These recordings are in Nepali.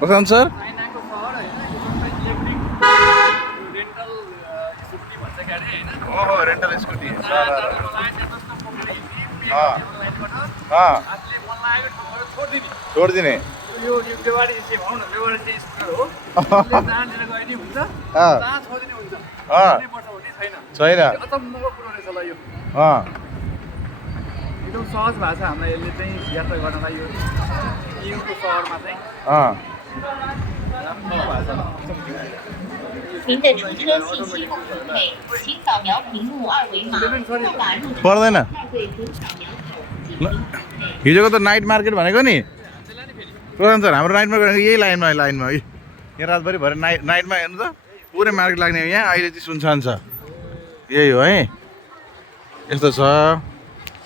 प्रशान्त सर चाइनाको सहर होइन यो सबै इलेक्ट्रिक रेन्टल स्कुटी भन्छ क्या अरे होइन ओहो रेन्टल स्कुटी मलाई चाहिँ जस्तो पक्रेर हिँड्ने अनलाइनबाट आफूले मन लागेको ठाउँबाट छोडिदिने यो बेवारी चाहिँ भनौँ न बेवारी चाहिँ स्कुटर हो जहाँनिर गए नि हुन्छ जहाँ छोडिदिने हुन्छ पर्छ भन्ने छैन अचम्मको कुरो रहेछ ल यो एकदम सहज भएको छ हामीलाई यसले चाहिँ यात्रा गर्नलाई यो युको सहरमा चाहिँ राम्रो भएको छ 您的出车信息不匹配，请扫描屏幕二维码，再打入场 पर्दैन 派对图扫描口。 हिजोको त नाइट मार्केट भनेको नि प्रशान्त सर हाम्रो नाइट मार्केट यही लाइनमा यहाँ रातभरि भएर नाइटमा हेर्नु त पुरै मार्केट लाग्ने यहाँ अहिले चाहिँ सुनसान छ यही हो है यस्तो छ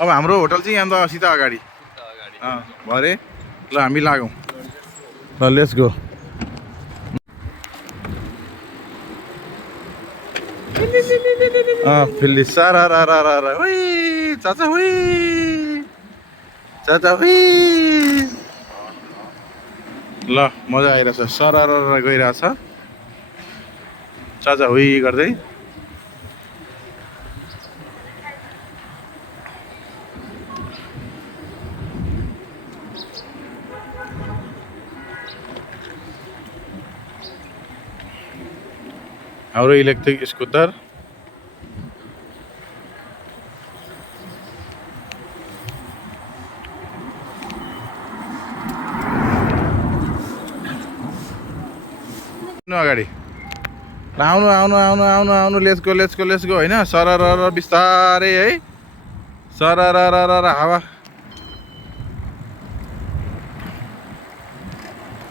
अब हाम्रो होटल चाहिँ यहाँ त सिधा अगाडि भरे ल हामी लागौँ ल लेट्स गो फिल्ली सारा रा रा रा रा हुई चाचा हुई ल मजा आइरहेछ सर गइरहेछ चाचा हुई गर्दै हाम्रो इलेक्ट्रिक स्कुटर अगाडि आउनु आउनु आउनु आउनु आउनु लेट्स गो होइन सरर बिस्तारै है सरर हावा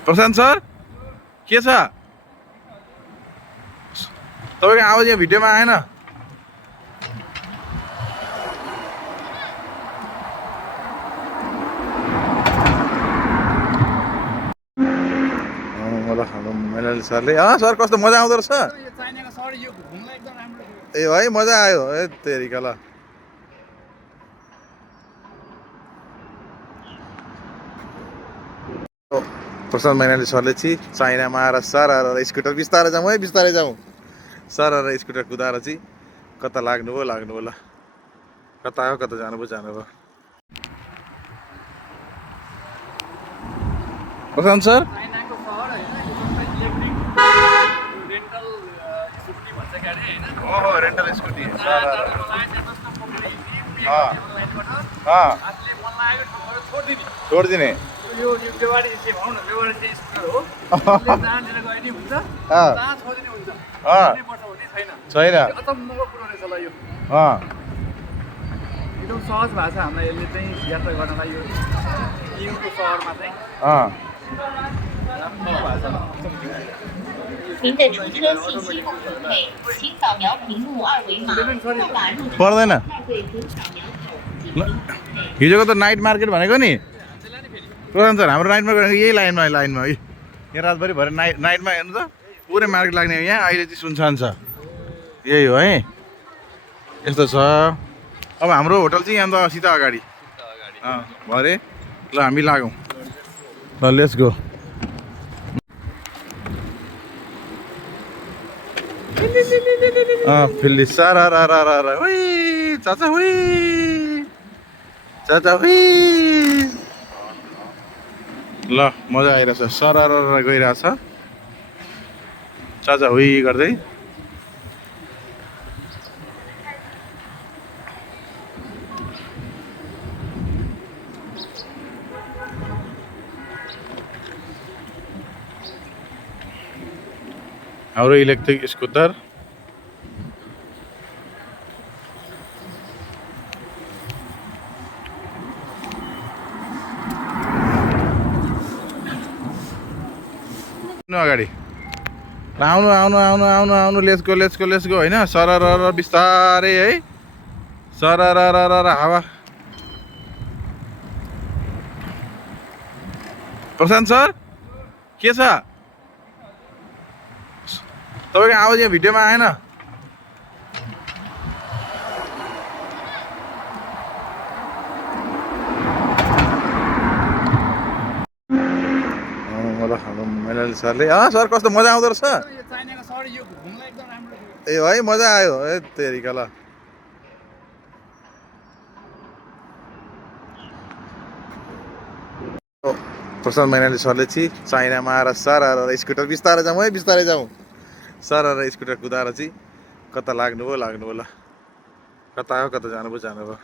प्रशान्त सर के छ तपाईँको आवाज यहाँ भिडियोमा आएन मैनाली सरले सर कस्तो मजा आउँदो रहेछ यो चाइनाको सहर यो घुम्नलाई एकदम राम्रो ए है मजा आयो ए तेरिका ल प्रशान्त मैनाली सरले चाहिँ चाइनामा आएर सर स्कुटर बिस्तारै जाउँ है बिस्तारै जाउँ सर स्कुटर कुदाएर चाहिँ कता लाग्नुभयो ल कता हो कता जानुभयो प्रशान्त सर चाइनाको सहर होइन यो सबै इलेक्ट्रिक रेन्टल स्कुटी भन्छ क्या अरे होइन ओहो रेन्टल स्कुटी मलाई चाहिँ जस्तो पक्रेर हिँड्ने अनलाइनबाट आफूले मन लागेको ठाउँबाट छोडिदिने यो बेवारी चाहिँ भनौँ न बेवारी चाहिँ स्कुटर हो जहाँनिर गए नि हुन्छ जहाँ छोडिदिने हुन्छ पर्छ भन्ने छैन अचम्मको कुरो रहेछ ल यो एकदम सहज भएको छ हामीलाई यसले चाहिँ यात्रा गर्नलाई यो युको सहरमा चाहिँ राम्रो भएको छ 您的出车信息不匹配，请扫描屏幕二维码，再打入场 पर्दैन 派对图扫描口。 हिजोको त नाइट मार्केट भनेको नि प्रशान्त सर हाम्रो नाइट मार्केट यही लाइनमा यहाँ रातभरि भएर नाइटमा हेर्नु त पुरै मार्केट लाग्ने यहाँ अहिले चाहिँ सुनसान छ यही हो है यस्तो छ अब हाम्रो होटल चाहिँ यहाँ त सिधा अगाडि भरे ल हामी लागौँ ल लेट्स गो फिल्ली सारा रा रा रा रा हुई चाचा हुई ल मजा आइरहेछ सरर गइरहेछ चाचा हुई गर्दै हाम्रो इलेक्ट्रिक स्कुटर अगाडि आउनु आउनु आउनु आउनु आउनु लेट्स गो होइन सरर बिस्तारै है सरर हावा प्रशान्त सर के छ तपाईँको आवाज यहाँ भिडियोमा आएन हाम्रो मैनाली सरले सर कस्तो मजा आउँदो रहेछ यो चाइनाको सर यो घुम्नलाई एकदम राम्रो थियो। ए है मजा आयो ए तेरिका ल प्रशान्त मैनाली सरले चाहिँ चाइनामा आएर सर स्कुटर बिस्तारै जाउँ है बिस्तारै जाउँ सर स्कुटर कुदाएर चाहिँ कता लाग्नुभयो ल कता हो कता जानुभयो